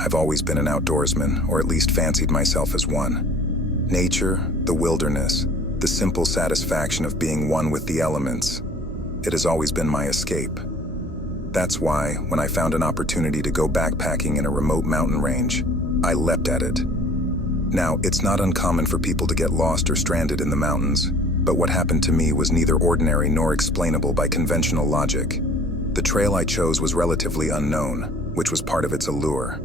I've always been an outdoorsman, or at least fancied myself as one. Nature, the wilderness, the simple satisfaction of being one with the elements. It has always been my escape. That's why, when I found an opportunity to go backpacking in a remote mountain range, I leapt at it. Now, it's not uncommon for people to get lost or stranded in the mountains, but what happened to me was neither ordinary nor explainable by conventional logic. The trail I chose was relatively unknown, which was part of its allure.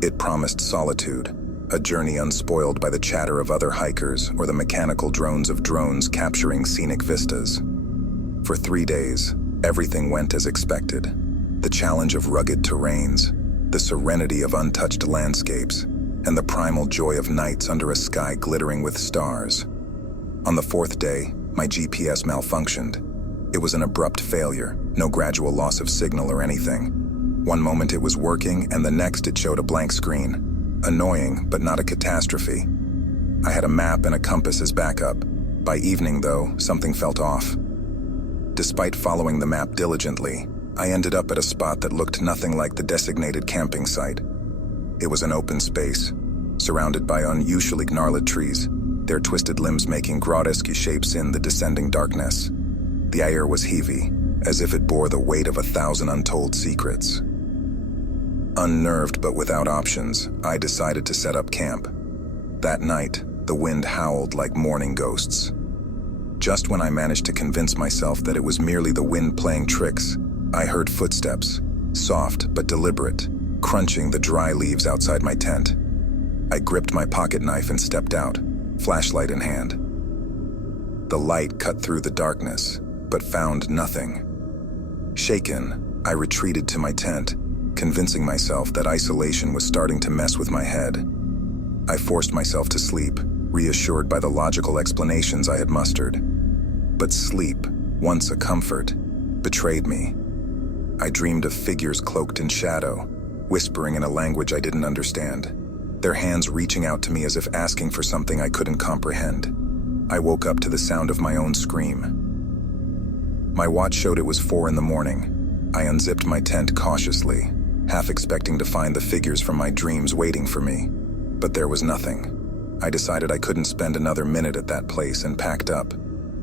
It promised solitude, a journey unspoiled by the chatter of other hikers or the mechanical drones of drones capturing scenic vistas. For 3 days, everything went as expected. The challenge of rugged terrains, the serenity of untouched landscapes, and the primal joy of nights under a sky glittering with stars. On the 4th day, my GPS malfunctioned. It was an abrupt failure, no gradual loss of signal or anything. One moment it was working, and the next it showed a blank screen. Annoying, but not a catastrophe. I had a map and a compass as backup. By evening, though, something felt off. Despite following the map diligently, I ended up at a spot that looked nothing like the designated camping site. It was an open space, surrounded by unusually gnarled trees, their twisted limbs making grotesque shapes in the descending darkness. The air was heavy, as if it bore the weight of 1,000 untold secrets. Unnerved but without options, I decided to set up camp. That night, the wind howled like mourning ghosts. Just when I managed to convince myself that it was merely the wind playing tricks, I heard footsteps, soft but deliberate, crunching the dry leaves outside my tent. I gripped my pocket knife and stepped out, flashlight in hand. The light cut through the darkness, but found nothing. Shaken, I retreated to my tent, convincing myself that isolation was starting to mess with my head. I forced myself to sleep, reassured by the logical explanations I had mustered. But sleep, once a comfort, betrayed me. I dreamed of figures cloaked in shadow, whispering in a language I didn't understand, their hands reaching out to me as if asking for something I couldn't comprehend. I woke up to the sound of my own scream. My watch showed it was 4 in the morning. I unzipped my tent cautiously, half expecting to find the figures from my dreams waiting for me. But there was nothing. I decided I couldn't spend another minute at that place and packed up,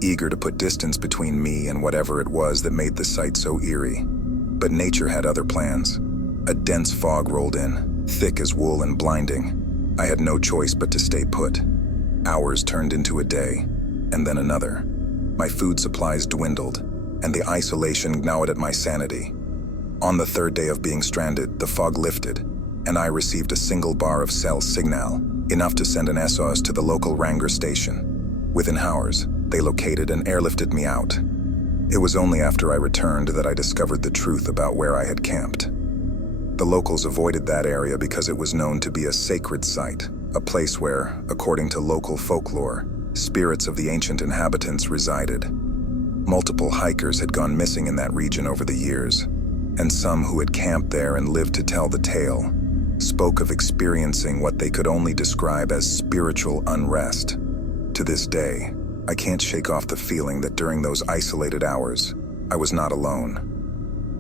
eager to put distance between me and whatever it was that made the sight so eerie. But nature had other plans. A dense fog rolled in, thick as wool and blinding. I had no choice but to stay put. Hours turned into a day, and then another. My food supplies dwindled, and the isolation gnawed at my sanity. On the 3rd day of being stranded, the fog lifted, and I received a single bar of cell signal, enough to send an SOS to the local Ranger station. Within hours, they located and airlifted me out. It was only after I returned that I discovered the truth about where I had camped. The locals avoided that area because it was known to be a sacred site, a place where, according to local folklore, spirits of the ancient inhabitants resided. Multiple hikers had gone missing in that region over the years, and some who had camped there and lived to tell the tale spoke of experiencing what they could only describe as spiritual unrest. To this day, I can't shake off the feeling that during those isolated hours, I was not alone.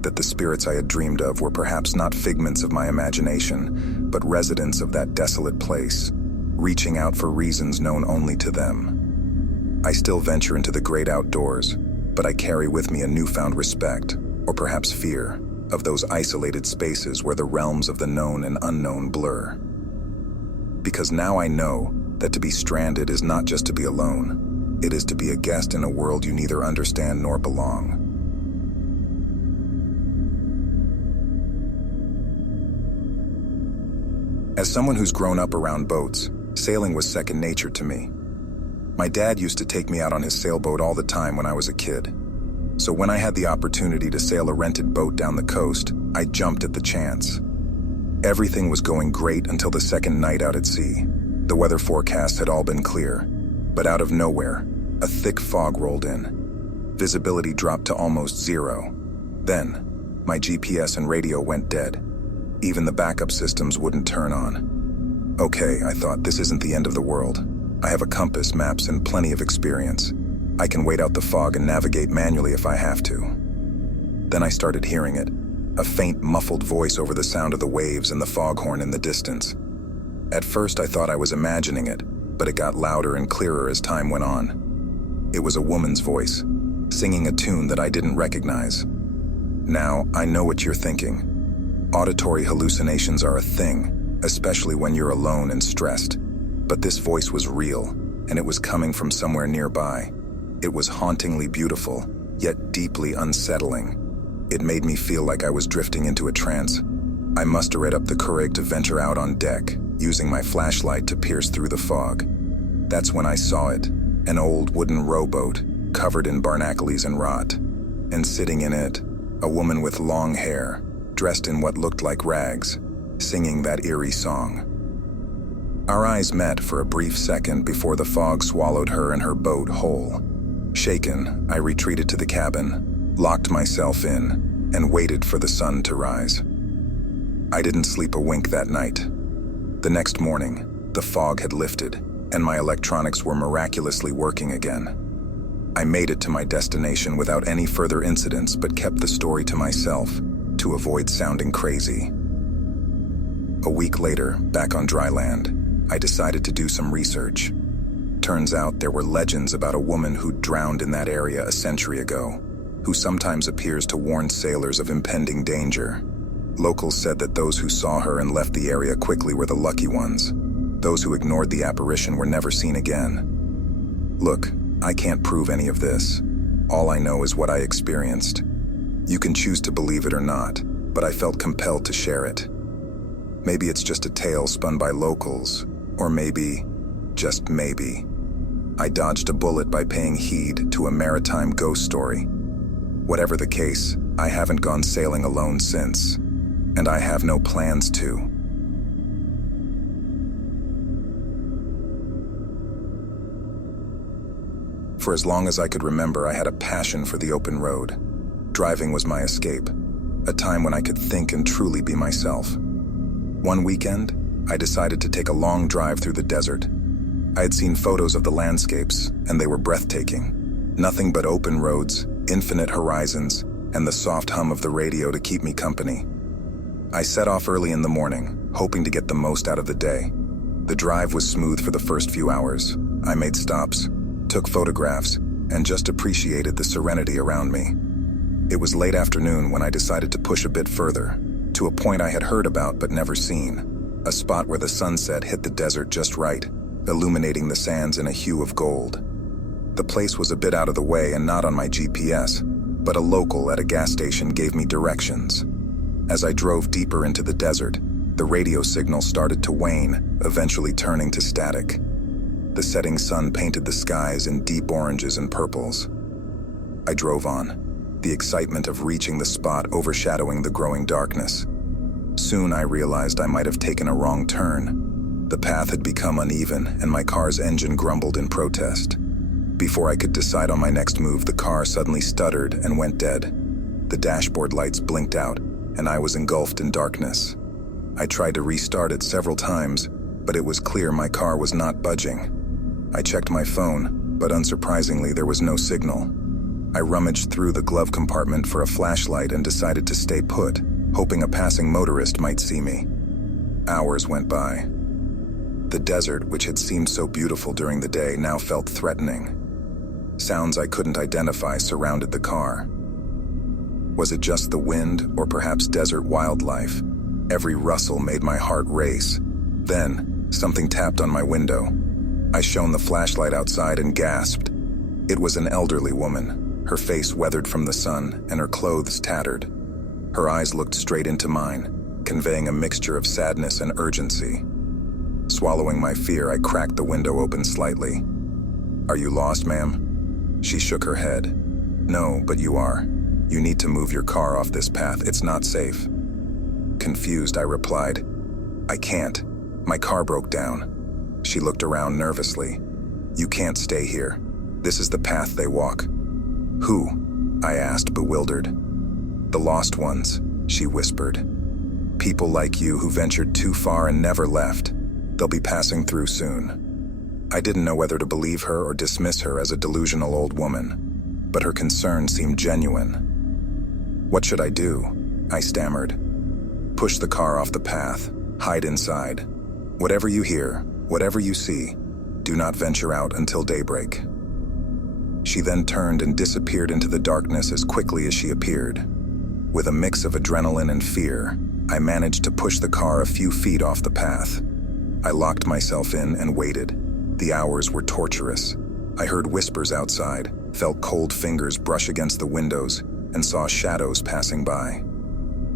That the spirits I had dreamed of were perhaps not figments of my imagination, but residents of that desolate place, reaching out for reasons known only to them. I still venture into the great outdoors, but I carry with me a newfound respect, or perhaps fear, of those isolated spaces where the realms of the known and unknown blur. Because now I know that to be stranded is not just to be alone, it is to be a guest in a world you neither understand nor belong. As someone who's grown up around boats, sailing was second nature to me. My dad used to take me out on his sailboat all the time when I was a kid. So when I had the opportunity to sail a rented boat down the coast, I jumped at the chance. Everything was going great until the second night out at sea. The weather forecasts had all been clear, but out of nowhere, a thick fog rolled in. Visibility dropped to almost zero. Then, my GPS and radio went dead. Even the backup systems wouldn't turn on. Okay, I thought, this isn't the end of the world. I have a compass, maps, and plenty of experience. I can wait out the fog and navigate manually if I have to. Then I started hearing it. a faint, muffled voice over the sound of the waves and the foghorn in the distance. At first, I thought I was imagining it, but it got louder and clearer as time went on. It was a woman's voice, singing a tune that I didn't recognize. Now, I know what you're thinking. Auditory hallucinations are a thing, especially when you're alone and stressed. But this voice was real, and it was coming from somewhere nearby. It was hauntingly beautiful, yet deeply unsettling. It made me feel like I was drifting into a trance. I mustered up the courage to venture out on deck, using my flashlight to pierce through the fog. That's when I saw it, an old wooden rowboat, covered in barnacles and rot. And sitting in it, a woman with long hair, dressed in what looked like rags, singing that eerie song. Our eyes met for a brief second before the fog swallowed her and her boat whole. Shaken, I retreated to the cabin, locked myself in, and waited for the sun to rise. I didn't sleep a wink that night. The next morning, the fog had lifted, and my electronics were miraculously working again. I made it to my destination without any further incidents, but kept the story to myself to avoid sounding crazy. A week later, back on dry land, I decided to do some research. Turns out there were legends about a woman who drowned in that area a century ago, who sometimes appears to warn sailors of impending danger. Locals said that those who saw her and left the area quickly were the lucky ones. Those who ignored the apparition were never seen again. Look, I can't prove any of this. All I know is what I experienced. You can choose to believe it or not, but I felt compelled to share it. Maybe it's just a tale spun by locals, or maybe, just maybe, I dodged a bullet by paying heed to a maritime ghost story. Whatever the case, I haven't gone sailing alone since, and I have no plans to. For as long as I could remember, I had a passion for the open road. Driving was my escape, a time when I could think and truly be myself. One weekend, I decided to take a long drive through the desert. I had seen photos of the landscapes, and they were breathtaking. Nothing but open roads, infinite horizons, and the soft hum of the radio to keep me company. I set off early in the morning, hoping to get the most out of the day. The drive was smooth for the first few hours. I made stops, took photographs, and just appreciated the serenity around me. It was late afternoon when I decided to push a bit further, to a point I had heard about but never seen, a spot where the sunset hit the desert just right, illuminating the sands in a hue of gold. The place was a bit out of the way and not on my GPS, but a local at a gas station gave me directions. As I drove deeper into the desert, the radio signal started to wane, eventually turning to static. The setting sun painted the skies in deep oranges and purples. I drove on, the excitement of reaching the spot overshadowing the growing darkness. Soon I realized I might have taken a wrong turn. The path had become uneven, and my car's engine grumbled in protest. Before I could decide on my next move, the car suddenly stuttered and went dead. The dashboard lights blinked out, and I was engulfed in darkness. I tried to restart it several times, but it was clear my car was not budging. I checked my phone, but unsurprisingly there was no signal. I rummaged through the glove compartment for a flashlight and decided to stay put, hoping a passing motorist might see me. Hours went by. The desert, which had seemed so beautiful during the day, now felt threatening. Sounds I couldn't identify surrounded the car. Was it just the wind, or perhaps desert wildlife? Every rustle made my heart race. Then, something tapped on my window. I shone the flashlight outside and gasped. It was an elderly woman, her face weathered from the sun and her clothes tattered. Her eyes looked straight into mine, conveying a mixture of sadness and urgency. Swallowing my fear, I cracked the window open slightly. "Are you lost, ma'am?" She shook her head. "No, but you are. You need to move your car off this path. It's not safe." Confused, I replied, "I can't. My car broke down." She looked around nervously. "You can't stay here. This is the path they walk." "Who?" I asked, bewildered. "The lost ones," she whispered. "People like you who ventured too far and never left. They'll be passing through soon." I didn't know whether to believe her or dismiss her as a delusional old woman, but her concern seemed genuine. "What should I do?" I stammered. Push the car off the path. Hide inside. Whatever you hear, whatever you see, do not venture out until daybreak. She then turned and disappeared into the darkness as quickly as she appeared. With a mix of adrenaline and fear, I managed to push the car a few feet off the path. I locked myself in and waited. The hours were torturous. I heard whispers outside, felt cold fingers brush against the windows, and saw shadows passing by.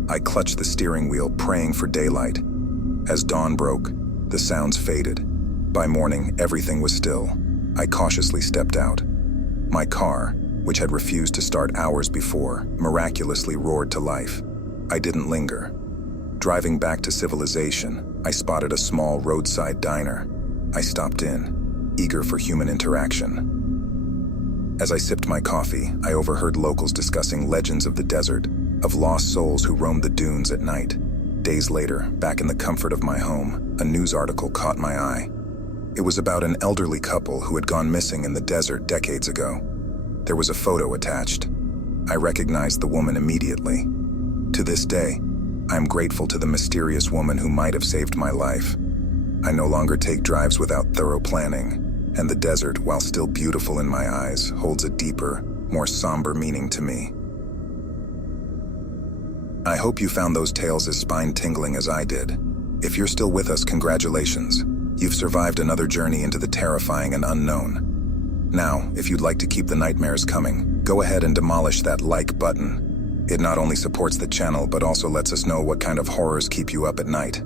I clutched the steering wheel, praying for daylight. As dawn broke, the sounds faded. By morning, everything was still. I cautiously stepped out. My car, which had refused to start hours before, miraculously roared to life. I didn't linger. Driving back to civilization, I spotted a small roadside diner. I stopped in, eager for human interaction. As I sipped my coffee, I overheard locals discussing legends of the desert, of lost souls who roamed the dunes at night. Days later, back in the comfort of my home, a news article caught my eye. It was about an elderly couple who had gone missing in the desert decades ago. There was a photo attached. I recognized the woman immediately. To this day, I am grateful to the mysterious woman who might have saved my life. I no longer take drives without thorough planning, and the desert, while still beautiful in my eyes, holds a deeper, more somber meaning to me. I hope you found those tales as spine-tingling as I did. If you're still with us, congratulations. You've survived another journey into the terrifying and unknown. Now, if you'd like to keep the nightmares coming, go ahead and demolish that like button. It not only supports the channel, but also lets us know what kind of horrors keep you up at night.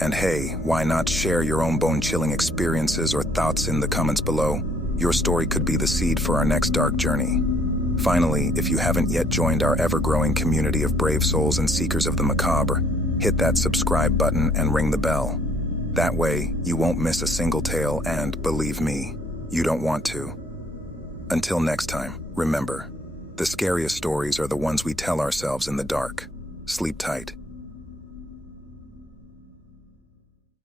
And hey, why not share your own bone-chilling experiences or thoughts in the comments below? Your story could be the seed for our next dark journey. Finally, if you haven't yet joined our ever-growing community of brave souls and seekers of the macabre, hit that subscribe button and ring the bell. That way, you won't miss a single tale and, believe me, you don't want to. Until next time, remember, the scariest stories are the ones we tell ourselves in the dark. Sleep tight.